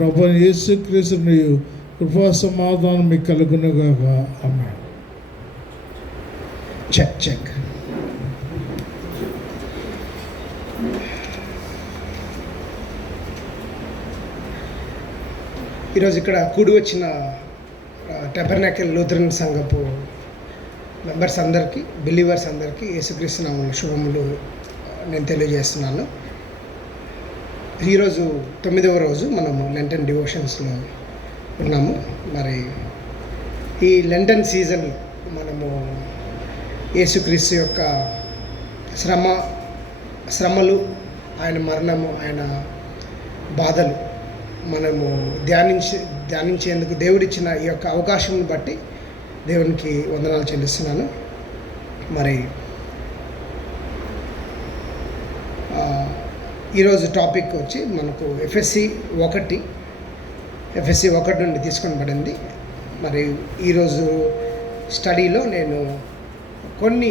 ప్రభు యేసుక్రీస్తు కృపా సమాధానం మీకు కలుగునుగాక. ఆమేన్. చెక్ ఈరోజు ఇక్కడ కూడి వచ్చిన టెబర్నాకిల్ లూథరన్ సంఘపు మెంబర్స్ అందరికీ, బిలీవర్స్ అందరికీ యేసుక్రీస్తు నామములో శుభములు నేను తెలియజేస్తున్నాను. ఈరోజు 9వ రోజు మనము లెంటన్ డివోషన్స్లో ఉన్నాము. మరి ఈ లెంటన్ సీజన్లో మనము యేసుక్రీస్తు యొక్క శ్రమలు, ఆయన మరణము, ఆయన బాధలు మనము ధ్యానించేందుకు దేవుడిచ్చిన ఈ యొక్క అవకాశం బట్టి దేవునికి వందనాలు చెల్లిస్తున్నాను. మరి ఈరోజు టాపిక్ వచ్చి మనకు ఎఫ్ఎస్సి 1 నుండి తీసుకొని పడింది. మరి ఈరోజు స్టడీలో నేను కొన్ని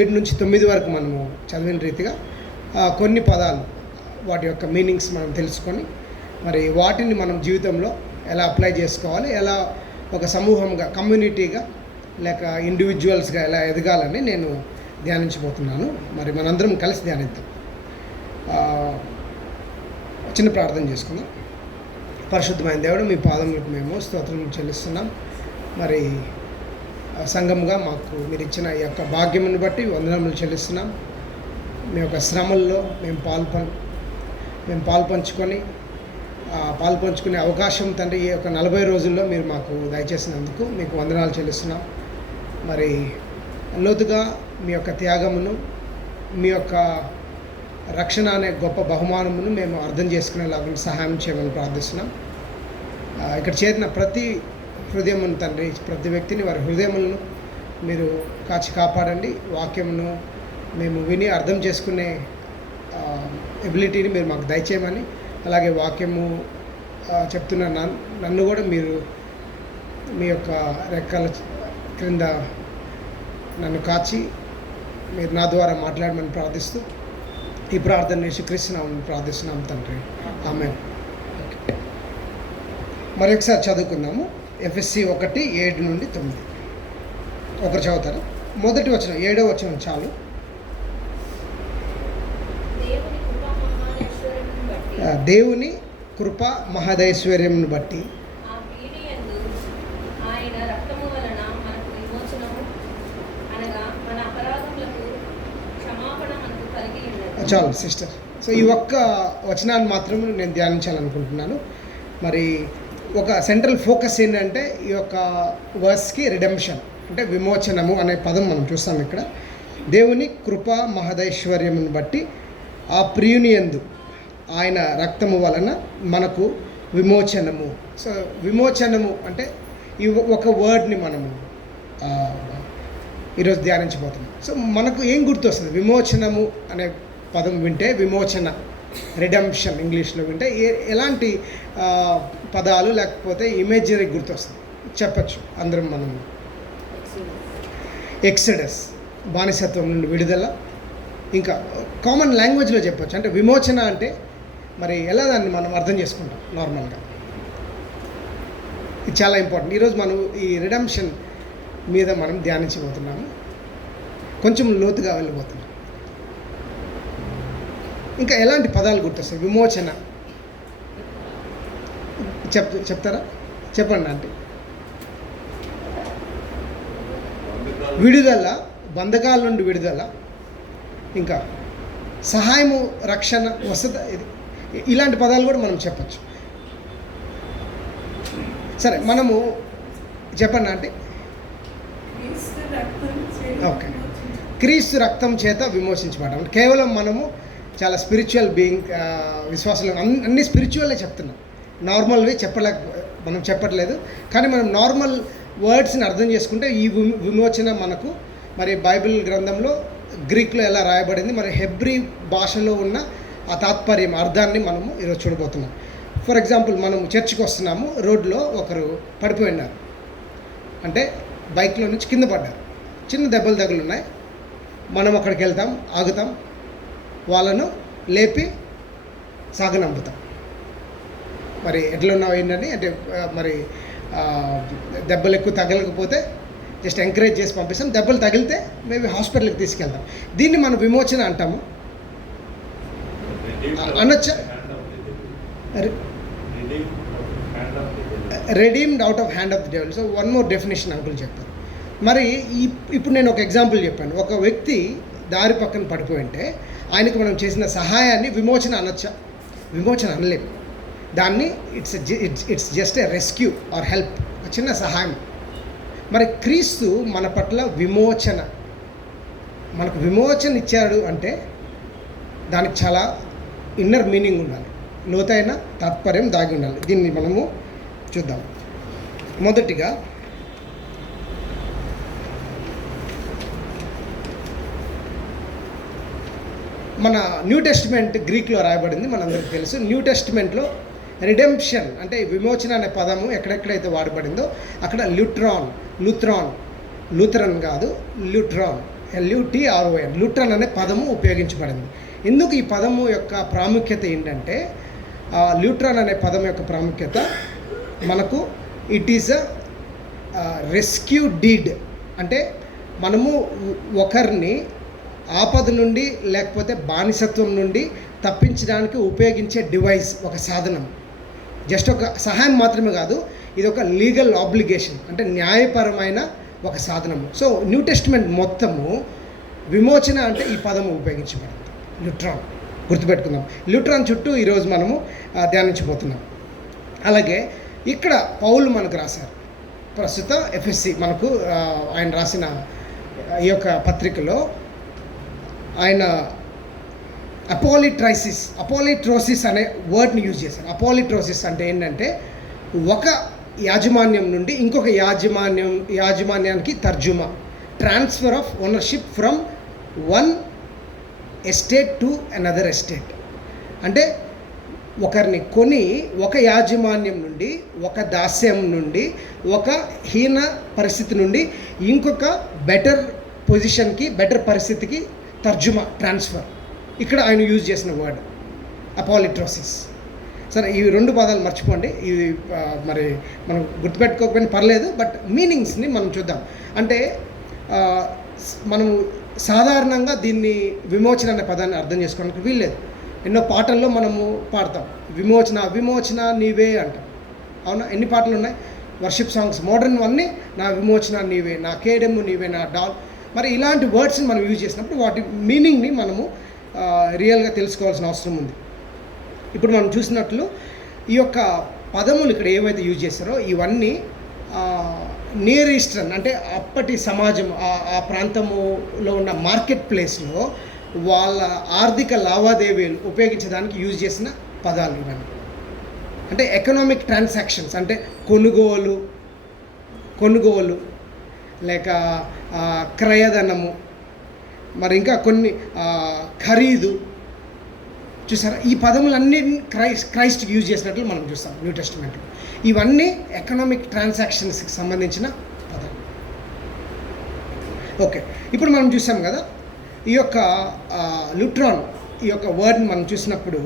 7 నుంచి 9 వరకు మనము చదివిన రీతిగా కొన్ని పదాలు, వాటి యొక్క మీనింగ్స్ మనం తెలుసుకొని మరి వాటిని మనం జీవితంలో ఎలా అప్లై చేసుకోవాలి, ఎలా ఒక సమూహంగా, కమ్యూనిటీగా లేక ఇండివిజువల్స్గా ఎలా ఎదగాలని నేను ధ్యానించబోతున్నాను. మరి మనందరం కలిసి ధ్యానిద్దాం. చిన్న ప్రార్థన చేసుకుందాం. పరిశుద్ధమైన దేవుడు, మీ పాదములకు మేము స్తోత్రం చెల్లిస్తున్నాం. మరి సంఘముగా మాకు మీరు ఇచ్చిన ఈ యొక్క భాగ్యమును బట్టి వందనములు చెల్లిస్తున్నాం. మీ యొక్క శ్రమల్లో మేము పాల్పంచుకునే అవకాశం తండ్రి ఈ యొక్క 40 రోజుల్లో మీరు మాకు దయచేసినందుకు మీకు వందనాలు చెల్లిస్తున్నాం. మరి లోతుగా మీ యొక్క త్యాగమును, మీ యొక్క రక్షణ అనే గొప్ప బహుమానమును మేము అర్థం చేసుకునేలాగా సహాయం చేయమని ప్రార్థిస్తున్నాం. ఇక్కడ చేరిన ప్రతి హృదయమును తండ్రి, ప్రతి వ్యక్తిని, వారి హృదయములను మీరు కాపాడండి. వాక్యమును మేము విని అర్థం చేసుకునే ఎబిలిటీని మీరు మాకు దయచేయమని, అలాగే వాక్యము చెప్తున్న నన్ను కూడా మీరు మీ యొక్క రెక్కల క్రింద నన్ను కాచి మీరు నా ద్వారా మాట్లాడమని ప్రార్థిస్తూ ఈ ప్రార్థన యేసుక్రీస్తునామములో ప్రార్థిస్తున్నాం తండ్రి. ఆమేన్. మరొకసారి చదువుకుందాము. ఎఫ్ఎస్సి 1:7 నుండి 9. ఒకరు చదువుతారు. మొదటి వచనం, 7వ వచనం చాలు. దేవుని కృప మహదైశ్వర్యమును బట్టి చాలు సిస్టర్. సో ఈ ఒక్క వచనాన్ని మాత్రం నేను ధ్యానించాలనుకుంటున్నాను. మరి ఒక సెంట్రల్ ఫోకస్ ఏంటంటే ఈ యొక్క వర్స్కి రిడెంప్షన్ అంటే విమోచనము అనే పదం మనం చూస్తాం ఇక్కడ. దేవుని కృప మహదైశ్వర్యమును బట్టి ఆ ప్రియుని యందు ఆయన రక్తము వలన మనకు విమోచనము. సో విమోచనము అంటే ఈ ఒక వర్డ్ని మనము ఈరోజు ధ్యానించబోతున్నాం. సో మనకు ఏం గుర్తొస్తుంది? విమోచనము అనే పదం వింటే, విమోచన, రిడెంప్షన్ ఇంగ్లీష్లో వింటే ఎలాంటి పదాలు లేకపోతే ఇమేజరీ గుర్తొస్తుంది చెప్పచ్చు అందరం మనం? ఎక్సడస్, బానిసత్వం నుండి విడుదల. ఇంకా కామన్ లాంగ్వేజ్లో చెప్పచ్చు. అంటే విమోచన అంటే మరి ఎలా దాన్ని మనం అర్థం చేసుకుంటాం నార్మల్గా. ఇది చాలా ఇంపార్టెంట్. ఈరోజు మనం ఈ రిడెంప్షన్ మీద మనం ధ్యానించబోతున్నాము. కొంచెం లోతుగా వెళ్ళిపోతున్నాం. ఇంకా ఎలాంటి పదాలు గుర్తొస్తాయి? విమోచన చెప్తారా? చెప్పండి అంటే. విడుదల, బంధకాల నుండి విడుదల, ఇంకా సహాయము, రక్షణ, వసత, ఇలాంటి పదాలు కూడా మనం చెప్పచ్చు. సరే, మనము చెప్పండి అంటే. ఓకే, క్రీస్తు రక్తం చేత విమోచించబడ్డాం. కేవలం మనము చాలా స్పిరిచువల్ బీయింగ్, విశ్వాసాలు అన్ని స్పిరిచువల్లే చెప్తున్నాం. నార్మల్వి మనం చెప్పట్లేదు. కానీ మనం నార్మల్ వర్డ్స్ని అర్థం చేసుకుంటే ఈ విమోచన మనకు మరి బైబిల్ గ్రంథంలో గ్రీక్లో ఎలా రాయబడింది, మరి హెబ్రీ భాషలో ఉన్న ఆ తాత్పర్యం, అర్థాన్ని మనము ఈరోజు చూడబోతున్నాం. ఫర్ ఎగ్జాంపుల్, మనం చర్చికి వస్తున్నాము, రోడ్లో ఒకరు పడిపోయినారు, అంటే బైక్లో నుంచి కింద పడ్డారు, చిన్న దెబ్బలు తగులున్నాయి. మనం అక్కడికి వెళ్తాం, ఆగుతాం, వాళ్ళను లేపి సాగనంపుతాం. మరి ఎట్లా ఉన్నావు ఏంటని, అంటే మరి దెబ్బలు ఎక్కువ తగలకపోతే జస్ట్ ఎంకరేజ్ చేసి పంపిస్తాం, దెబ్బలు తగిలితే మేబీ హాస్పిటల్కి తీసుకెళ్తాం. దీన్ని మనం విమోచన అంటాము. అనొచ్చా? Redeemed out of hand of the devil. So one more definition అంకుల్ చెప్తాను. మరి ఇప్పుడు నేను ఒక ఎగ్జాంపుల్ చెప్పాను. ఒక వ్యక్తి దారి పక్కన పడిపోయి ఉంటే ఆయనకు మనం చేసిన సహాయాన్ని విమోచన అనొచ్చా? విమోచన అనలేము. దాన్ని it's just a rescue or help, చిన్న సహాయం. మరి క్రీస్తు మన పట్ల విమోచన, మనకు విమోచన ఇచ్చాడు అంటే దానికి చాలా ఇన్నర్ మీనింగ్ ఉండాలి, లోతైన తాత్పర్యం దాగి ఉండాలి. దీన్ని మనము చూద్దాం. మొదటిగా మన న్యూ టెస్టిమెంట్ గ్రీక్లో రాయబడింది, మనందరికీ తెలుసు. న్యూ టెస్టిమెంట్లో రిడెంప్షన్ అంటే విమోచన అనే పదము ఎక్కడెక్కడైతే వాడబడిందో అక్కడ లూథరన్ కాదు, ల్యూట్రాన్, LUTRON, లూట్రాన్ అనే పదము ఉపయోగించబడింది. ఎందుకు ఈ పదము యొక్క ప్రాముఖ్యత ఏంటంటే, ల్యూట్రాన్ అనే పదం యొక్క ప్రాముఖ్యత మనకు it is a rescue deed. అంటే మనము ఒకరిని ఆపద నుండి లేకపోతే బానిసత్వం నుండి తప్పించడానికి ఉపయోగించే డివైస్, ఒక సాధనం. జస్ట్ ఒక సహాయం మాత్రమే కాదు, ఇది ఒక లీగల్ ఆబ్లిగేషన్, అంటే న్యాయపరమైన ఒక సాధనము. సో న్యూ టెస్టిమెంట్ మొత్తము విమోచన అంటే ఈ పదము ఉపయోగించబడింది, ల్యూట్రాన్. గుర్తుపెట్టుకుందాం. ల్యూట్రాన్ చుట్టూ ఈరోజు మనము ధ్యానించబోతున్నాం. అలాగే ఇక్కడ పౌలు మనకు రాశారు, ప్రస్తుత FSC మనకు ఆయన రాసిన ఈ యొక్క పత్రికలో ఆయన అపోలిట్రోసిస్ అనే వర్డ్ని యూజ్ చేశారు. అపోలిట్రోసిస్ అంటే ఏంటంటే ఒక యాజమాన్యం నుండి ఇంకొక యాజమాన్యానికి తర్జుమా, transfer of ownership from one estate to another estate. అంటే ఒకరిని కొని ఒక యాజమాన్యం నుండి, ఒక దాస్యం నుండి, ఒక హీన పరిస్థితి నుండి ఇంకొక బెటర్ పొజిషన్కి, బెటర్ పరిస్థితికి తర్జుమా, ట్రాన్స్ఫర్. ఇక్కడ ఆయన యూజ్ చేసిన వర్డ్ అపోలిట్రోసిస్. సరే, ఈ రెండు పదాలు మర్చిపోండి, ఇది మరి మనం గుర్తుపెట్టుకోకపోయినా పర్లేదు, బట్ మీనింగ్స్ని మనం చూద్దాం. అంటే మనం సాధారణంగా దీన్ని విమోచన అనే పదాన్ని అర్థం చేసుకోవడానికి వీల్లేదు. ఎన్నో పాటల్లో మనము పాడతాం, విమోచన నీవే అంటాం. అవునా? ఎన్ని పాటలు ఉన్నాయి, వర్షిప్ సాంగ్స్, మోడర్న్ అన్నీ, నా విమోచన నీవే, నా కేడెము నీవే, నా డాల్. మరి ఇలాంటి వర్డ్స్ని మనం యూజ్ చేసినప్పుడు వాటి మీనింగ్ని మనము రియల్గా తెలుసుకోవాల్సిన అవసరం ఉంది. ఇప్పుడు మనం చూసినట్లు ఈ యొక్క పదములు ఇక్కడ ఏవైతే యూజ్ చేస్తారో ఇవన్నీ నియర్ ఈస్టర్న్, అంటే అప్పటి సమాజం, ఆ ప్రాంతములో ఉన్న మార్కెట్ ప్లేస్లో వాళ్ళ ఆర్థిక లావాదేవీలు ఉపయోగించడానికి యూజ్ చేసిన పదాలు ఇవన్నీ. అంటే ఎకనామిక్ ట్రాన్సాక్షన్స్, అంటే కొనుగోలు లేక క్రయధనము, మరి ఇంకా కొన్ని ఖరీదు. చూసారా, ఈ పదములన్నిటిని క్రైస్ట్ యూజ్ చేసినట్లు మనం చూస్తాం న్యూ టెస్టిమెంట్లో. ఇవన్నీ ఎకనామిక్ ట్రాన్సాక్షన్స్కి సంబంధించిన పదాలు. ఓకే, ఇప్పుడు మనం చూసాం కదా ఈ యొక్క ల్యూట్రాన్, ఈ యొక్క వర్డ్ని మనం చూసినప్పుడు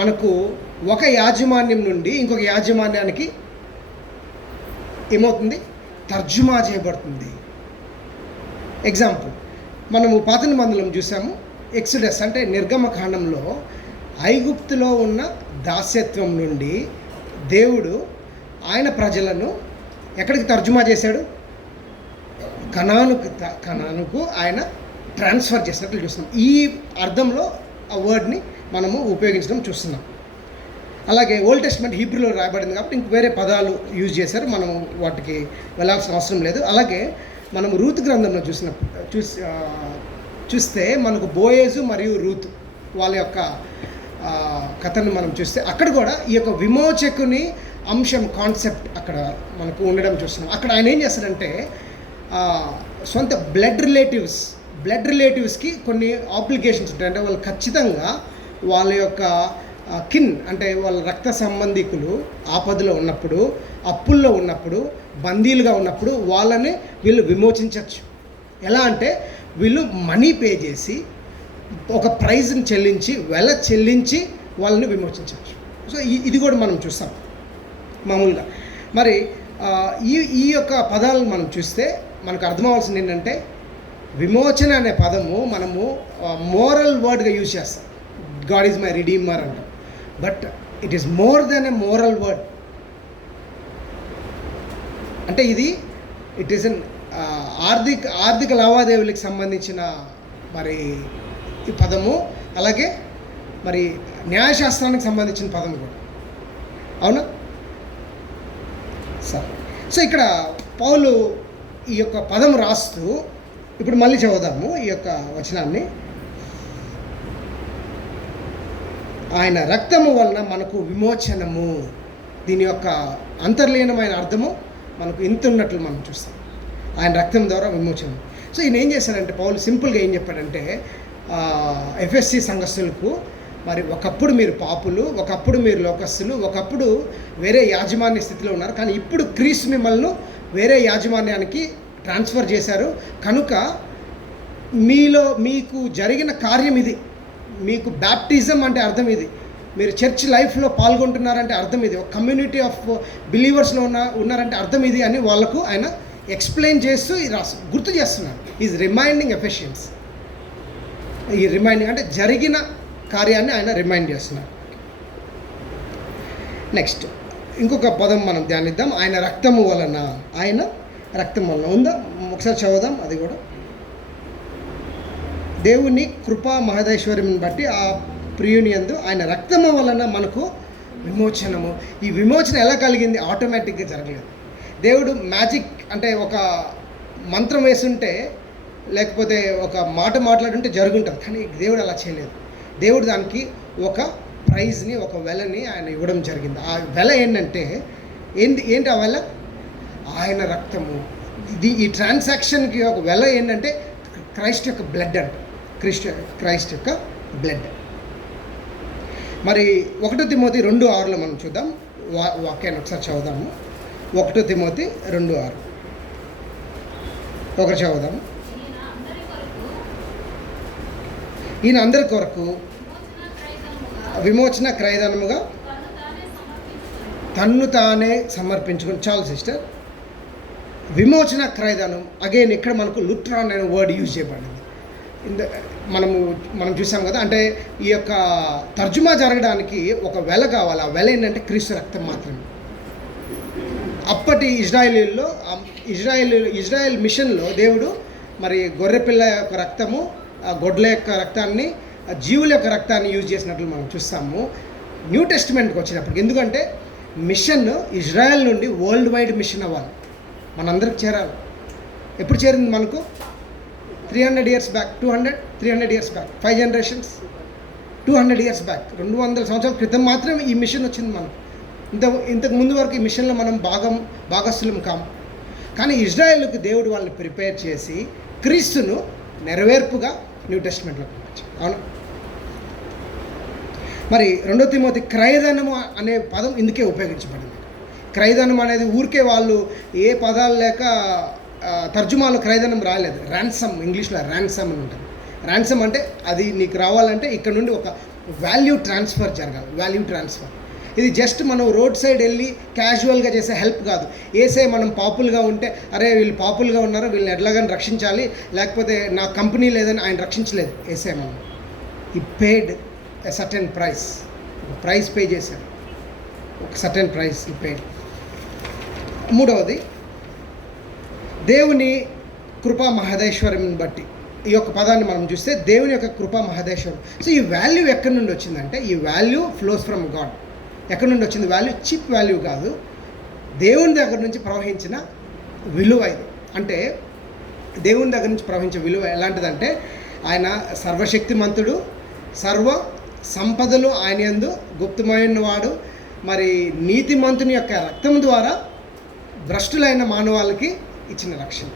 మనకు ఒక యాజమాన్యం నుండి ఇంకొక యాజమాన్యానికి ఏమవుతుంది, తర్జుమా చేయబడుతుంది. ఎగ్జాంపుల్, మనము పాత నిబంధనలో చూసాము, ఎక్సోడస్ అంటే నిర్గమకాండంలో ఐగుప్తులో ఉన్న దాస్యత్వం నుండి దేవుడు ఆయన ప్రజలను ఎక్కడికి తర్జుమా చేశాడు, కనానుకు ఆయన ట్రాన్స్ఫర్ చేసినట్లు చూస్తున్నాం. ఈ అర్థంలో ఆ వర్డ్ని మనము ఉపయోగించడం చూస్తున్నాం. అలాగే ఓల్డ్ టెస్ట్మెంట్ హీబ్రూలో రాయబడింది కాబట్టి ఇంక వేరే పదాలు యూజ్ చేశారు, మనం వాటికి వెళ్ళాల్సిన అవసరం లేదు. అలాగే మనము రూత్ గ్రంథంలో చూస్తే మనకు బోయేజు మరియు రూత్ వాళ్ళ యొక్క కథను మనం చూస్తే అక్కడ కూడా ఈ యొక్క విమోచకుని అంశం, కాన్సెప్ట్ అక్కడ మనకు ఉండడం చూస్తున్నాం. అక్కడ ఆయన ఏం చేస్తారంటే సొంత బ్లడ్ రిలేటివ్స్కి కొన్ని ఆబ్లిగేషన్స్ ఉంటాయి. అంటే వాళ్ళు ఖచ్చితంగా వాళ్ళ యొక్క అంటే వాళ్ళ రక్త సంబంధికులు ఆపదలో ఉన్నప్పుడు, అప్పుల్లో ఉన్నప్పుడు, బందీలుగా ఉన్నప్పుడు వాళ్ళని వీళ్ళు విమోచించవచ్చు. ఎలా అంటే వీళ్ళు మనీ పే చేసి ఒక ప్రైజ్ని చెల్లించి, వెల చెల్లించి వాళ్ళని విమోచించవచ్చు. సో ఇది కూడా మనం చూస్తాం మామూలుగా. మరి ఈ యొక్క పదాలను మనం చూస్తే మనకు అర్థమవలసింది ఏంటంటే, విమోచన అనే పదము మనము మోరల్ వర్డ్గా యూజ్ చేస్తాం. గాడ్ ఈజ్ మై రిడీమర్ అంటాం. But it is more than a moral word. అంటే ఇట్ ఈస్ అన్ ఆర్థిక లావాదేవీలకు సంబంధించిన మరి ఈ పదము, అలాగే మరి న్యాయశాస్త్రానికి సంబంధించిన పదం కూడా. అవునా సార్? సో ఇక్కడ పౌలు ఈ యొక్క పదం రాస్తూ, ఇప్పుడు మళ్ళీ చదువుదాము ఈ యొక్క వచనాన్ని. ఆయన రక్తము వలన మనకు విమోచనము. దీని యొక్క అంతర్లీనమైన అర్థము మనకు ఇంత ఉన్నట్లు మనం చూస్తాం. ఆయన రక్తం ద్వారా విమోచనం. సో ఈయన ఏం చేశాడంటే, పౌలు సింపుల్గా ఏం చెప్పాడంటే, ఎఫ్ఎస్సి సంఘస్థులకు, మరి ఒకప్పుడు మీరు పాపులు, ఒకప్పుడు మీరు లోకస్తులు, ఒకప్పుడు వేరే యాజమాన్య స్థితిలో ఉన్నారు, కానీ ఇప్పుడు క్రీస్తు మిమ్మల్ని వేరే యాజమాన్యానికి ట్రాన్స్ఫర్ చేశారు. కనుక మీకు జరిగిన కార్యం ఇది. మీకు బ్యాప్టిజం అంటే అర్థం ఇది. మీరు చర్చ్ లైఫ్లో పాల్గొంటున్నారంటే అర్థం ఇది. ఒక కమ్యూనిటీ ఆఫ్ బిలీవర్స్లో ఉన్నారంటే అర్థం ఇది అని వాళ్ళకు ఆయన ఎక్స్ప్లెయిన్ చేస్తూ గుర్తు చేస్తున్నారు. Is reminding Ephesians. ఈ రిమైండింగ్ అంటే జరిగిన కార్యాన్ని ఆయన రిమైండ్ చేస్తున్నారు. నెక్స్ట్ ఇంకొక పదం మనం ధ్యానిద్దాం. ఆయన రక్తము వలన. ఆయన రక్తం వలన ఉందా? ఒకసారి చదువుదాం అది కూడా. దేవుని కృపా మహదైశ్వర్యం బట్టి ఆ ప్రియుని యందు ఆయన రక్తము వలన మనకు విమోచనము. ఈ విమోచన ఎలా కలిగింది? ఆటోమేటిక్గా జరగలేదు. దేవుడు మ్యాజిక్ అంటే ఒక మంత్రం వేస్తుంటే, లేకపోతే ఒక మాట మాట్లాడుంటే జరుగుంటుంది, కానీ దేవుడు అలా చేయలేదు. దేవుడు దానికి ఒక ప్రైజ్ని, ఒక వెలని ఆయన ఇవ్వడం జరిగింది. ఆ వెల ఏంటంటే ఏంటి ఆ వెల? ఆయన రక్తము. ఈ ట్రాన్సాక్షన్కి ఒక వెల ఏంటంటే క్రైస్ట్ యొక్క బ్లడ్ అంట. క్రైస్ట్ యొక్క బ్లడ్. మరి 1 తిమోతి 2:6 మనం చూద్దాం. వాక్యాన్ని ఒకసారి చదువుదాము. 1 తిమోతి 2:6 ఒకటి చదువుదాము. ఈయన అందరి కొరకు విమోచన క్రయధనముగా తన్ను తానే సమర్పించుకుని. చాలు సిస్టర్. విమోచన క్రయధనం. అగైన్ ఇక్కడ మనకు లుట్రాన్ అనే వర్డ్ యూజ్ చేయబడింది. మనం చూసాం కదా. అంటే ఈ యొక్క తర్జుమా జరగడానికి ఒక వెల కావాలి. ఆ వెల ఏంటంటే క్రీస్తు రక్తం మాత్రమే. అప్పటి ఇజ్రాయెల్ మిషన్లో దేవుడు మరి గొర్రెపిల్ల యొక్క రక్తము, గొడ్ల యొక్క రక్తాన్ని, జీవుల యొక్క రక్తాన్ని యూజ్ చేసినట్లు మనం చూస్తాము న్యూ టెస్టిమెంట్కి వచ్చినప్పటికి. ఎందుకంటే మిషన్ ఇజ్రాయెల్ నుండి వరల్డ్ వైడ్ మిషన్ అవ్వాలి, మనందరికి చేరాలి. ఎప్పుడు చేరింది మనకు? 300 years back, 300 years back, 5 generations, 200 years back, 200 సంవత్సరాల క్రితం మాత్రమే ఈ మిషన్ వచ్చింది మనకు. ఇంతకు ముందు వరకు ఈ మిషన్లో మనం భాగస్థులం కాము. కానీ ఇజ్రాయెల్కి దేవుడు వాళ్ళని ప్రిపేర్ చేసి క్రీస్తును నెరవేర్పుగా న్యూ టెస్టిమెంట్లోకి వచ్చాడు. అవును. మరి 2 తిమోతి క్రయధనము అనే పదం ఇందుకే ఉపయోగించబడింది. క్రయధనం అనేది ఊరికే వాళ్ళు ఏ పదాలు లేక తర్జుమాలో క్రయధనం రాలేదు. ర్యాన్సమ్, ఇంగ్లీష్లో ర్యాన్సమ్ అని ఉంటుంది. ర్యాన్సమ్ అంటే అది నీకు రావాలంటే ఇక్కడ నుండి ఒక వాల్యూ ట్రాన్స్ఫర్ జరగాలి. Value transfer. ఇది జస్ట్ మనం రోడ్ సైడ్ వెళ్ళి క్యాజువల్గా చేసే హెల్ప్ కాదు. ఏసే మనం పాపుల్గా ఉంటే, అరే వీళ్ళు పాపుల్గా ఉన్నారు, వీళ్ళని ఎట్లాగని రక్షించాలి, లేకపోతే నా కంపెనీ లేదని ఆయన రక్షించలేదు. ఏసే మనం ఈ పేడ్ ఎ సర్టెన్ ప్రైస్, ఒక ప్రైస్ పే చేశారు, ఒక సర్టెన్ ప్రైస్ ఈ పేడ్. మూడవది దేవుని కృపా మహదైశ్వర్యం బట్టి. ఈ యొక్క పదాన్ని మనం చూస్తే దేవుని యొక్క కృపా మహదైశ్వర్యం. సో ఈ వాల్యూ ఎక్కడి నుండి వచ్చిందంటే, ఈ వాల్యూ ఫ్లోస్ ఫ్రమ్ గాడ్. ఎక్కడి నుండి వచ్చింది వాల్యూ? చీప్ వాల్యూ కాదు, దేవుని దగ్గర నుంచి ప్రవహించిన విలువ ఇది. అంటే దేవుని దగ్గర నుంచి ప్రవహించే విలువ ఎలాంటిదంటే, ఆయన సర్వశక్తిమంతుడు, సర్వ సంపదలు ఆయన యందు గుప్తమైన వాడు. మరి నీతిమంతుని యొక్క రక్తం ద్వారా భ్రష్టులైన మానవాళికి ఇచ్చిన రక్షణ.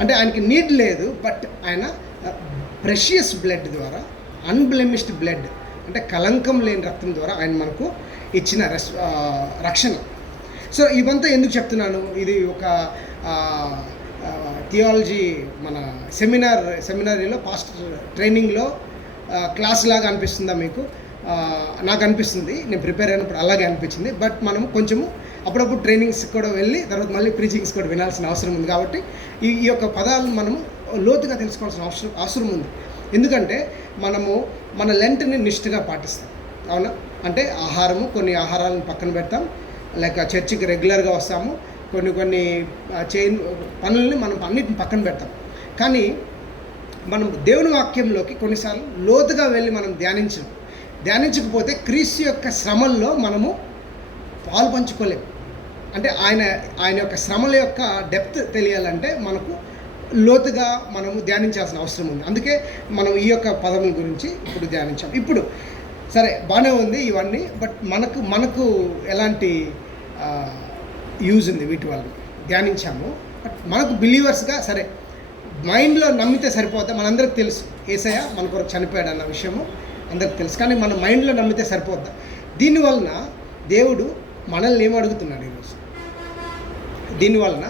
అంటే ఆయనకి నీడ్ లేదు, బట్ ఆయన ప్రెషియస్ బ్లడ్ ద్వారా, అన్బ్లెమిష్డ్ బ్లడ్ అంటే కలంకం లేని రక్తం ద్వారా ఆయన మనకు ఇచ్చిన రక్షణ. సో ఇవంతా ఎందుకు చెప్తున్నాను? ఇది ఒక థియాలజీ మన సెమినారీలో పాస్టర్ ట్రైనింగ్లో క్లాస్ లాగా అనిపిస్తుందా మీకు? నాకు అనిపిస్తుంది, నేను ప్రిపేర్ అయినప్పుడు అలాగే అనిపించింది. బట్ మనం కొంచెము అప్పుడప్పుడు ట్రైనింగ్స్ కూడా వెళ్ళి తర్వాత మళ్ళీ ప్రీచింగ్స్ కూడా వినాల్సిన అవసరం ఉంది. కాబట్టి ఈ యొక్క పదాలను మనము లోతుగా తెలుసుకోవాల్సిన అవసరం ఉంది. ఎందుకంటే మనము మన లెంట్ని నిష్ఠగా పాటిస్తాం, అవునా? అంటే కొన్ని ఆహారాలను పక్కన పెడతాం, లేక చర్చికి రెగ్యులర్గా వస్తాము, కొన్ని పనులని మనం అన్నిటిని పక్కన పెడతాం. కానీ మనం దేవుని వాక్యంలోకి కొన్నిసార్లు లోతుగా వెళ్ళి మనం ధ్యానించకపోతే క్రీస్తు యొక్క శ్రమల్లో మనము పాలు పంచుకోలేము. అంటే ఆయన యొక్క శ్రమల యొక్క డెప్త్ తెలియాలంటే మనకు లోతుగా మనము ధ్యానించాల్సిన అవసరం ఉంది. అందుకే మనం ఈ యొక్క పదముల గురించి ఇప్పుడు ధ్యానించాం. ఇప్పుడు సరే, బాగానే ఉంది ఇవన్నీ, బట్ మనకు ఎలాంటి యూజ్ ఉంది వీటి వల్ల ధ్యానించాము. బట్ మనకు బిలీవర్స్గా సరే మైండ్లో నమ్మితే సరిపోతా. మనందరికి తెలుసు యేసయ్య మన కొరకు చనిపోయాడు అన్న విషయము అందరికి తెలుసు. కానీ మన మైండ్లో నమ్మితే సరిపోద్దా? దీనివలన దేవుడు మనల్ని ఏమడుగుతున్నాడు ఈరోజు? దీనివలన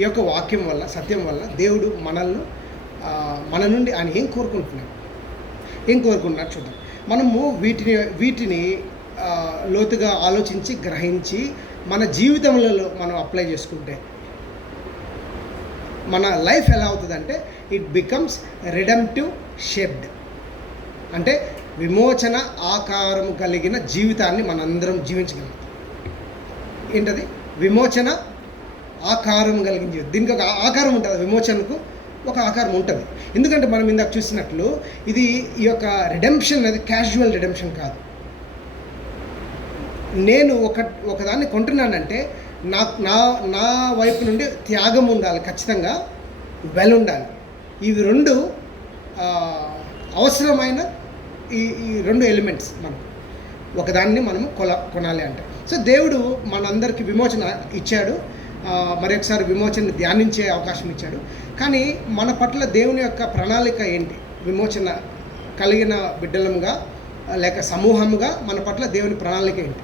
ఈ యొక్క వాక్యం వల్ల, సత్యం వల్ల దేవుడు మన నుండి ఆయన ఏం కోరుకుంటున్నాడు చూద్దాం. మనము వీటిని లోతుగా ఆలోచించి గ్రహించి మన జీవితంలో మనం అప్లై చేసుకుంటే మన లైఫ్ ఎలా అవుతుందంటే ఇట్ బికమ్స్ రిడెంప్టివ్ షేప్డ్, అంటే విమోచన ఆకారం కలిగిన జీవితాన్ని మనందరం జీవించగలుగుతాం. ఏంటది? విమోచన ఆకారం కలిగిన జీవితం. దీనికి ఒక ఆకారం ఉంటుంది, విమోచనకు ఒక ఆకారం ఉంటుంది. ఎందుకంటే మనం ఇందాక చూసినట్లు ఈ యొక్క రిడెంప్షన్ అనేది క్యాజువల్ రిడెంప్షన్ కాదు. నేను ఒకదాన్ని కొంటున్నానంటే నా వైపు నుండి త్యాగం ఉండాలి, ఖచ్చితంగా ఉండాలి. ఇవి రెండు అవసరమైన ఈ రెండు ఎలిమెంట్స్ ఒకదాన్ని మనము కొనాలి అంటే. సో దేవుడు మనందరికీ విమోచన ఇచ్చాడు, మరొకసారి విమోచనని ధ్యానించే అవకాశం ఇచ్చాడు. కానీ మన పట్ల దేవుని యొక్క ప్రణాళిక ఏంటి? విమోచన కలిగిన బిడ్డలముగా లేక సమూహముగా మన పట్ల దేవుని ప్రణాళిక ఏంటి?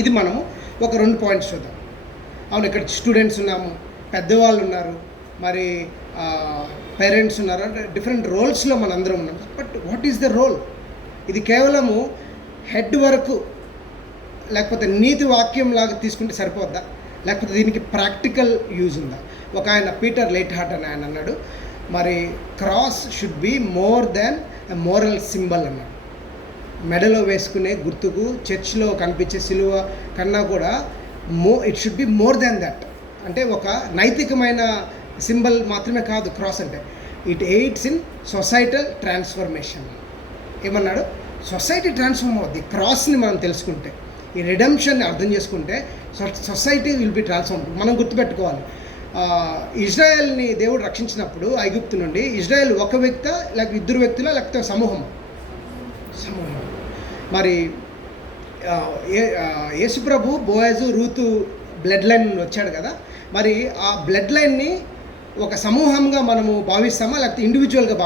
ఇది మనము ఒక 2 పాయింట్స్ చూద్దాం. అవును, ఇక్కడ స్టూడెంట్స్ ఉన్నాము, పెద్దవాళ్ళు ఉన్నారు, మరి పేరెంట్స్ ఉన్నారు, అంటే డిఫరెంట్ రోల్స్లో మనందరం ఉన్నాం. But what is the role? ఇది కేవలము హెడ్ వరకు లేకపోతే నీతి వాక్యం లాగా తీసుకుంటే సరిపోద్దా? లేకపోతే దీనికి ప్రాక్టికల్ యూజ్ ఉందా? ఒక ఆయన పీటర్ లేట్ హార్ట్ అని ఆయన అన్నాడు, మరి cross should be more than a moral symbol అన్నాడు. మెడలో వేసుకునే గుర్తుకు, చర్చ్లో కనిపించే సిలువ కన్నా కూడా it should be more than that. అంటే ఒక నైతికమైన సింబల్ మాత్రమే కాదు క్రాస్ అంటే. It AIDS in societal transformation. ఏమన్నాడు? సొసైటీ ట్రాన్స్ఫార్మ్ అవుద్ది క్రాస్ని మనం తెలుసుకుంటే, ఈ రిడెంప్షన్ని అర్థం చేసుకుంటే సొసైటీ విల్ బి ట్రాన్స్ఫార్మ్. మనం గుర్తుపెట్టుకోవాలి, ఇజ్రాయెల్ని దేవుడు రక్షించినప్పుడు ఐగుప్తు నుండి ఇజ్రాయెల్ ఒక వ్యక్తి, లేక 2 వ్యక్తుల, లేకపోతే సమూహం. మరి యేసుప్రభు బోయాజు రూతు బ్లడ్ లైన్ వచ్చాడు కదా, మరి ఆ బ్లడ్ లైన్ని ఒక సమూహంగా మనము భావిస్తామా, లేకపోతే ఇండివిజువల్గా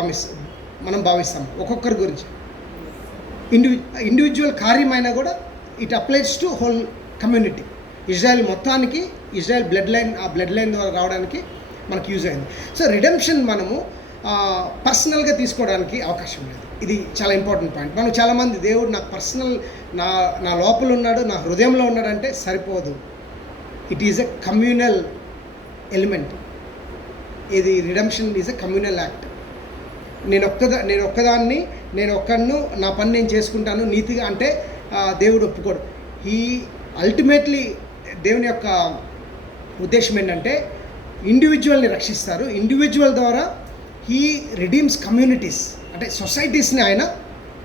మనం భావిస్తామా? ఒక్కొక్కరి గురించి ఇండివిజువల్ కార్యమైనా కూడా it applies to whole community. Israel మొత్తానికి ఇజ్రాయెల్ బ్లడ్ లైన్, ఆ బ్లడ్ లైన్ ద్వారా రావడానికి మనకు యూజ్ అయింది. సో రిడెంప్షన్ మనము పర్సనల్గా తీసుకోవడానికి అవకాశం లేదు. ఇది చాలా ఇంపార్టెంట్ పాయింట్. మనం చాలామంది దేవుడు నాకు పర్సనల్, నా లోపల ఉన్నాడు, నా హృదయంలో ఉన్నాడంటే సరిపోదు. It is a communal element. ఇది redemption is a communal act. నేను ఒక్కడిను నా పని నేను చేసుకుంటాను నీతిగా అంటే దేవుడు ఒప్పుకోడు. అల్టిమేట్లీ దేవుని యొక్క ఉద్దేశం ఏంటంటే ఇండివిజువల్ని రక్షిస్తారు. ఇండివిజువల్ ద్వారా హీ రిడీమ్స్ కమ్యూనిటీస్, అంటే సొసైటీస్ని ఆయన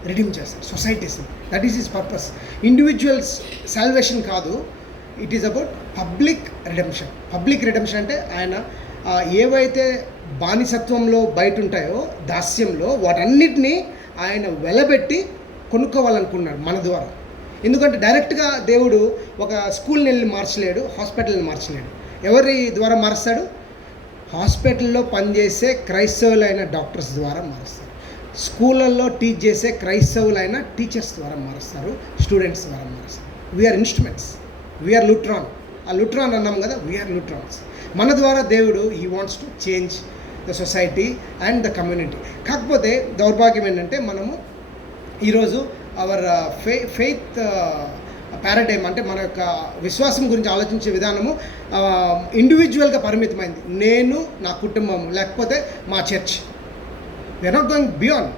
రిడీమ్ చేస్తారు. సొసైటీస్ని, that is his purpose. Individuals salvation కాదు, it is about public redemption. Public redemption అంటే ఆయన ఏవైతే బానిసత్వంలో బయట ఉంటాయో, దాస్యంలో, వాటన్నిటినీ ఆయన వెలబెట్టి కొనుక్కోవాలనుకున్నాడు మన ద్వారా. ఎందుకంటే డైరెక్ట్గా దేవుడు ఒక స్కూల్ని వెళ్ళి మార్చలేడు, హాస్పిటల్ని మార్చలేడు. ఎవరి ద్వారా మారుస్తాడు? హాస్పిటల్లో పనిచేసే క్రైస్తవులైన డాక్టర్స్ ద్వారా మారుస్తారు. స్కూళ్ళల్లో టీచ్ చేసే క్రైస్తవులైన టీచర్స్ ద్వారా మారుస్తారు, స్టూడెంట్స్ ద్వారా మారుస్తారు. వీఆర్ ఇన్స్ట్రుమెంట్స్, వీఆర్ లుట్రాన్. ఆ లుట్రాన్ అన్నాం కదా, వీఆర్ లుట్రాన్స్. మన ద్వారా దేవుడు he wants to change the society and the community. కాకపోతే దౌర్భాగ్యం ఏంటంటే మనము ఈరోజు అవర్ ఫెయిత్ పారాడైమ్, అంటే మన యొక్క విశ్వాసం గురించి ఆలోచించే విధానము ఇండివిజువల్గా పరిమితమైంది. నేను, నా కుటుంబం, లేకపోతే మా church. We are not going beyond.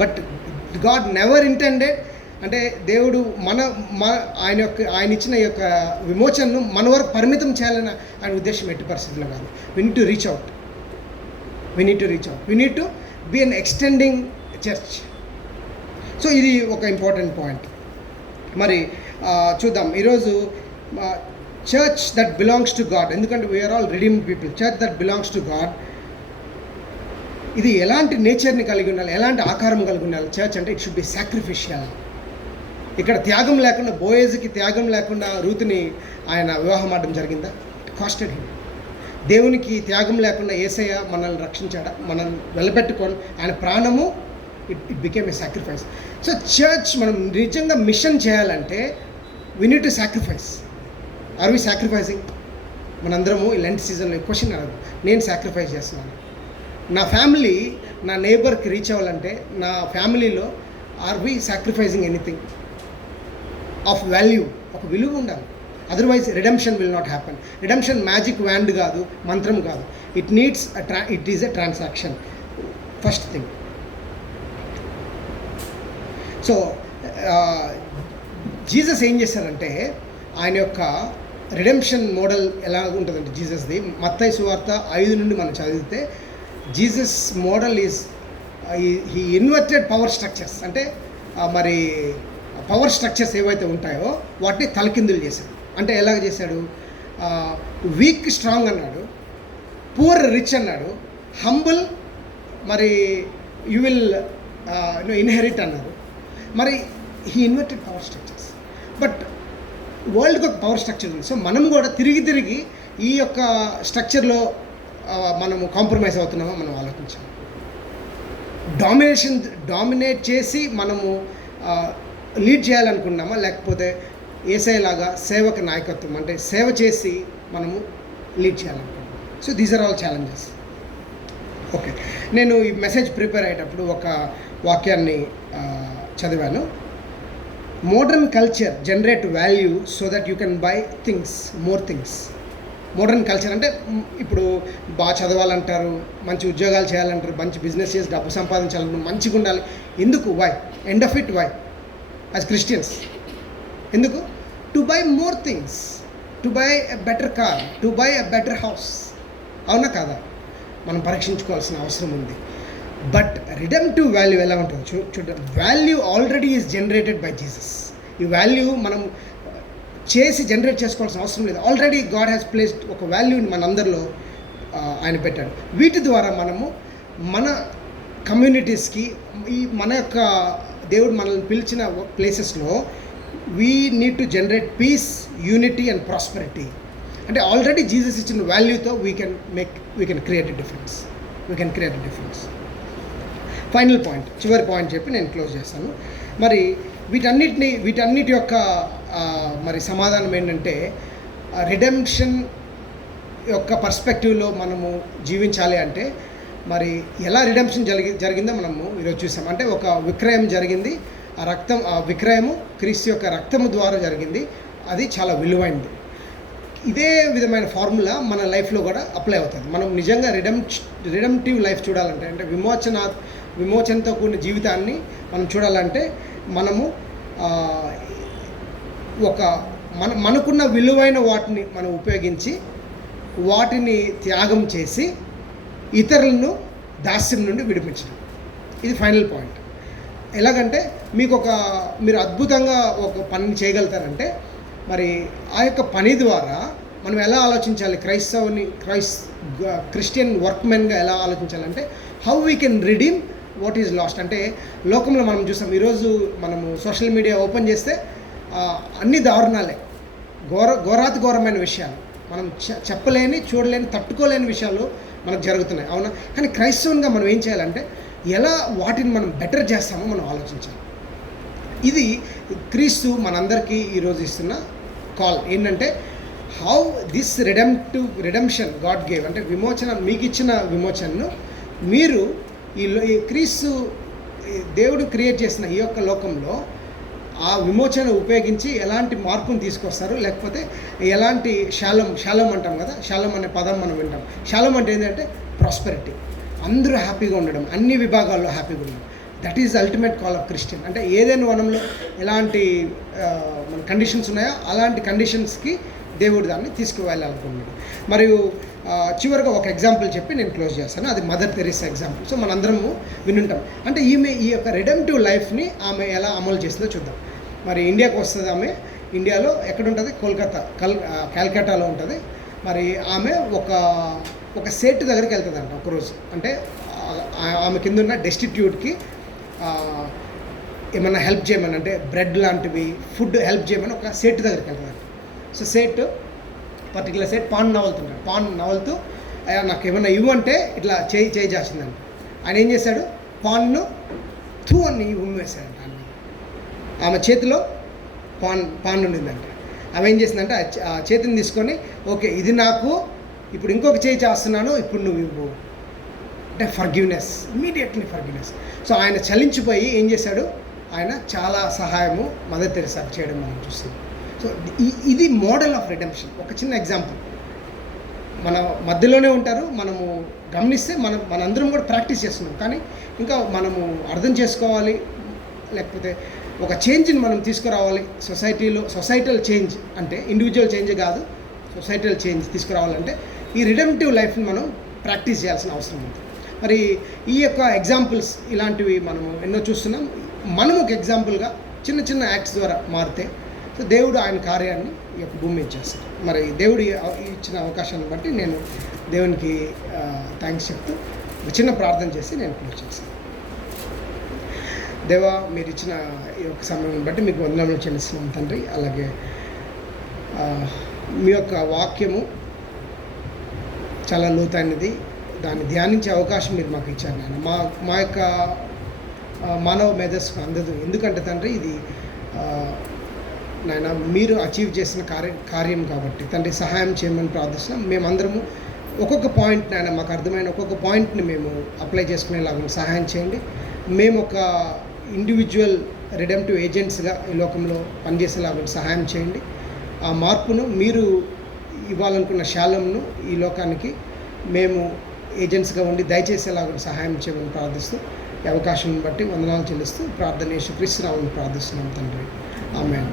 But God never intended, అంటే దేవుడు ఆయన ఇచ్చిన ఈ యొక్క విమోచనను మన వరకు పరిమితం చేయాలని ఆయన ఉద్దేశం ఎట్టి పరిస్థితుల్లో కాదు. We need to reach out. We need to be an extending church. So ఇది ఒక ఇంపార్టెంట్ పాయింట్. మరి చూద్దాం ఈరోజు church that belongs to God, ఎందుకంటే we're all redeemed people. Church that belongs to God, ఇది ఎలాంటి నేచర్ని కలిగి ఉండాలి, ఎలాంటి ఆకారం కలిగి ఉండాలి చర్చ్ అంటే? It should be sacrificial. ఇక్కడ త్యాగం లేకుండా, బోయేజ్కి త్యాగం లేకుండా రూతుని ఆయన వివాహం ఆడడం జరిగిందా? Costed him. దేవునికి త్యాగం లేకుండా యేసయ్య మనల్ని రక్షించాడా? మనల్ని వెలపెట్టుకొని ఆయన ప్రాణము, it became a sacrifice. So church మనం నిజంగా మిషన్ చేయాలంటే we need to sacrifice. Are we sacrificing? మనందరము ఈ లెంట్ సీజన్లో క్వశ్చన్ అడగదు, నేను సాక్రిఫైస్ చేస్తున్నాను. నా ఫ్యామిలీ నా నేబర్కి రీచ్ అవ్వాలంటే నా ఫ్యామిలీలో are we sacrificing anything of value? ఒక విలువ ఉండాలి. Otherwise redemption will not happen. Redemption magic wand కాదు, మంత్రం కాదు. It needs it is a transaction. First thing. So Jesus ఏం చేశారంటే, ఆయన యొక్క రిడెంప్షన్ మోడల్ ఎలా ఉంటుందంటే జీసస్ది, మత్తయి సువార్త 5 నుండి మనం చదివితే, Jesus model is he inverted power structures. అంటే మరి పవర్ స్ట్రక్చర్స్ ఏవైతే ఉంటాయో వాటిని తలకిందులు చేశాడు. అంటే ఎలాగ చేశాడు? వీక్ స్ట్రాంగ్ అన్నాడు, పూర్ రిచ్ అన్నాడు, హంబుల్ మరి యూ విల్ ఇన్హెరిట్ అన్నారు. మరి he inverted power structures. But వరల్డ్కి ఒక పవర్ స్ట్రక్చర్ ఉంది. సో మనం కూడా తిరిగి ఈ యొక్క స్ట్రక్చర్లో మనము కాంప్రమైజ్ అవుతున్నామో మనం ఆలోచించాలి. డామినేట్ చేసి మనము లీడ్ చేయాలనుకున్నామా, లేకపోతే యేసయ్యలాగా సేవక నాయకత్వం, అంటే సేవ చేసి మనము లీడ్ చేయాలనుకున్నాం. So these are all challenges. Okay, నేను ఈ మెసేజ్ ప్రిపేర్ అయ్యేటప్పుడు ఒక వాక్యాన్ని చదివాను. Modern culture generate value so that you can buy things, more things. Modern culture అంటే ఇప్పుడు బాగా చదవాలంటారు, మంచి ఉద్యోగాలు చేయాలంటారు, మంచి బిజినెస్ చేసి డబ్బు సంపాదించాలంటారు, మంచిగా ఉండాలి. ఎందుకు? Why? End of it why? As Christians ఎందుకు? To buy more things, to buy a better car, to buy a better house. అవునా కాదా? మనం పరీక్షించుకోవాల్సిన అవసరం ఉంది. బట్ రిడెంప్టివ్ వాల్యూ ఎలా ఉంటుంది చూడండి. Value already is generated by Jesus. ఈ వాల్యూ మనం చేసి జనరేట్ చేసుకోవాల్సిన అవసరం లేదు. ఆల్రెడీ గాడ్ హ్యాస్ ప్లేస్డ్ ఒక వాల్యూని మనందరిలో ఆయన పెట్టాడు. వీటి ద్వారా మనము మన కమ్యూనిటీస్కి, ఈ మన యొక్క దేవుడు మనల్ని పిలిచిన ప్లేసెస్లో we need to generate peace, unity and prosperity. అంటే ఆల్రెడీ జీసస్ ఇచ్చిన వాల్యూతో we can create a difference. Final point, చివరి పాయింట్ చెప్పి నేను క్లోజ్ చేస్తాను. మరి వీటన్నిటి యొక్క మరి సమాధానం ఏంటంటే, రిడెంప్షన్ యొక్క పర్స్పెక్టివ్లో మనము జీవించాలి అంటే మరి ఎలా రిడెంప్షన్ జరిగిందో మనము ఈరోజు చూసాం. అంటే ఒక విక్రయం జరిగింది. ఆ విక్రయము క్రీస్తు యొక్క రక్తము ద్వారా జరిగింది. అది చాలా విలువైనది. ఇదే విధమైన ఫార్ములా మన లైఫ్లో కూడా అప్లై అవుతుంది. మనం నిజంగా రిడెంప్టివ్ లైఫ్ చూడాలంటే, అంటే విమోచనతో కూడిన జీవితాన్ని మనం చూడాలంటే, మనము మనకున్న విలువైన వాటిని మనం ఉపయోగించి వాటిని త్యాగం చేసి ఇతరులను దాస్యం నుండి విడిపించడం. ఇది ఫైనల్ పాయింట్. ఎలాగంటే మీరు అద్భుతంగా ఒక పనిని చేయగలుగుతారంటే, మరి ఆ యొక్క పని ద్వారా మనం ఎలా ఆలోచించాలి, క్రిస్టియన్ వర్క్మెన్గా ఎలా ఆలోచించాలంటే, how we can redeem what is lost. అంటే లోకంలో మనం చూసాం, ఈరోజు మనము సోషల్ మీడియా ఓపెన్ చేస్తే అన్ని దారుణాలే, ఘోరమైన విషయాలు, మనం చెప్పలేని, చూడలేని, తట్టుకోలేని విషయాలు మనకు జరుగుతున్నాయి. అవునా? కానీ క్రైస్తవునిగా మనం ఏం చేయాలంటే, ఎలా వాటిని మనం బెటర్ చేస్తామో మనం ఆలోచించాలి. ఇది క్రీస్తు మనందరికీ ఈరోజు ఇస్తున్న కాల్ ఏంటంటే, how this redemption God gave, అంటే విమోచన, మీకు ఇచ్చిన విమోచనను మీరు ఈ క్రీస్తు దేవుడు క్రియేట్ చేసిన ఈ యొక్క లోకంలో ఆ విమోచన ఉపయోగించి ఎలాంటి మార్పును తీసుకొస్తారు, లేకపోతే ఎలాంటి శాలం అంటాం కదా, శాలం అనే పదం మనం వింటాం. శాలం అంటే ఏంటంటే ప్రాస్పెరిటీ, అందరూ హ్యాపీగా ఉండడం, అన్ని విభాగాల్లో హ్యాపీగా ఉండడం. That is ultimate call of Christian. అంటే ఏదైనా వనంలో ఎలాంటి మన కండిషన్స్ ఉన్నాయో అలాంటి కండిషన్స్కి దేవుడు దాన్ని తీసుకువెళ్ళాలనుకున్నాడు. మరియు చివరిగా ఒక ఎగ్జాంపుల్ చెప్పి నేను క్లోజ్ చేస్తాను. అది మదర్ తెరీసా ఎగ్జాంపుల్. సో మనందరము వినుంటాం. అంటే ఈమె ఈ యొక్క రెడెంప్టివ్ లైఫ్ని ఆమె ఎలా అమలు చేసిందో చూద్దాం. మరి ఇండియాకు వస్తుంది ఆమె. ఇండియాలో ఎక్కడుంటుంది? కోల్కతా, కాల్కటాలో ఉంటుంది. మరి ఆమె ఒక సేటు దగ్గరికి వెళ్తుందంట ఒకరోజు. అంటే ఆమె కింద ఉన్న డెస్టిట్యూట్కి ఏమన్నా హెల్ప్ చేయమని, అంటే బ్రెడ్ లాంటివి ఫుడ్ హెల్ప్ చేయమని ఒక సేటు దగ్గరికి వెళ్తుందంట. సో సేటు పర్టికులర్ సేట్ పాన్ నవలుతుంటాడు. పాన్ నవలుతూ నాకు ఏమన్నా ఇవ్వంటే ఇట్లా చేయి చేసిందంట. ఆయన ఏం చేశాడు? పాన్ను అని ఉమ్మేశాడంట. ఆమె చేతిలో పాన్ ఉండిందంట. ఆమె ఏం చేసిందంటే ఆ చేతిని తీసుకొని, ఓకే ఇది నాకు, ఇప్పుడు ఇంకొక చేయి చేస్తున్నాను, ఇప్పుడు నువ్వు ఇవ్వు అంటే ఫర్గివ్నెస్, ఇమీడియట్లీ ఫర్గివ్నెస్. సో ఆయన చలించిపోయి ఏం చేశాడు? ఆయన చాలా సహాయము మదర్ తెరీసాకు చేయడం మనం చూస్తాం. సో ఇది మోడల్ ఆఫ్ రిడెంప్షన్. ఒక చిన్న ఎగ్జాంపుల్. మన మధ్యలోనే ఉంటారు, మనము గమనిస్తే మనందరం కూడా ప్రాక్టీస్ చేస్తున్నాం, కానీ ఇంకా మనము అర్థం చేసుకోవాలి, లేకపోతే ఒక చేంజ్ని మనం తీసుకురావాలి సొసైటల్ చేంజ్. అంటే ఇండివిజువల్ చేంజ్ కాదు, సొసైటల్ చేంజ్ తీసుకురావాలంటే ఈ రిడెంప్టివ్ లైఫ్ని మనం ప్రాక్టీస్ చేయాల్సిన అవసరం ఉంది. మరి ఈ యొక్క ఎగ్జాంపుల్స్ ఇలాంటివి మనము ఎన్నో చూస్తున్నాం. మనం ఒక ఎగ్జాంపుల్గా చిన్న చిన్న యాక్ట్స్ ద్వారా మారితే సో దేవుడు ఆయన కార్యాన్ని ఈ యొక్క భూమి ఇచ్చేస్తాడు. మరి దేవుడు ఇచ్చిన అవకాశాన్ని బట్టి నేను దేవునికి థ్యాంక్స్ చెప్తూ ఒక చిన్న ప్రార్థన చేసి నేను క్లోజ్ చేస్తాను. దేవా, మీరు ఇచ్చిన ఈ యొక్క సమయం బట్టి మీకు వందనాలు చెల్లిస్తున్నాం తండ్రి. అలాగే మీ యొక్క వాక్యము చాలా లోతైనది, దాన్ని ధ్యానించే అవకాశం మీరు మాకు ఇచ్చారు నాన్న. మా యొక్క మానవ మేధస్సుకు అందదు. ఎందుకంటే తండ్రి ఇది నాయన మీరు అచీవ్ చేసిన కార్యం కాబట్టి తండ్రి సహాయం చేయమని ప్రార్థిస్తున్నాం. మేమందరము ఒక్కొక్క పాయింట్ నాయన మాకు అర్థమైన ఒక్కొక్క పాయింట్ని మేము అప్లై చేసుకునేలాగా సహాయం చేయండి. మేము ఒక ఇండివిజువల్ రిడెంప్టివ్ ఏజెంట్స్గా ఈ లోకంలో పనిచేసేలాగా సహాయం చేయండి. ఆ మార్పును మీరు ఇవ్వాలనుకున్న శాలంను ఈ లోకానికి మేము ఏజెంట్స్గా ఉండి దయచేసేలాగా సహాయం చేయమని ప్రార్థిస్తూ ఈ అవకాశం బట్టి వందనాలు చెల్లిస్తూ ప్రార్థన యేసుక్రీస్తు నామమున ప్రార్థిస్తున్నాం తండ్రి. ఆమేన్.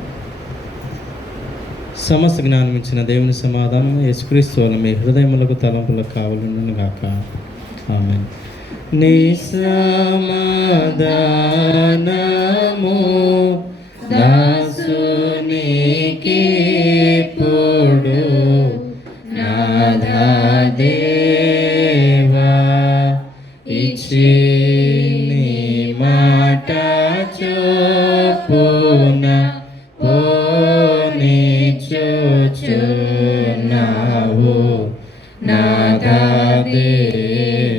సమస్త జ్ఞానం ఇచ్చిన దేవుని సమాధానం యేసుక్రీస్తు వల్ల మీ హృదయములకు తలంపులకు కావాలను గాక. ఆమేన్. నీ సమాధానము దాసునికి పొడు నాథా దేవా ఇచ్చి నీ మాట చొప్పున పోని చూచున్నావు నాథా దేవా.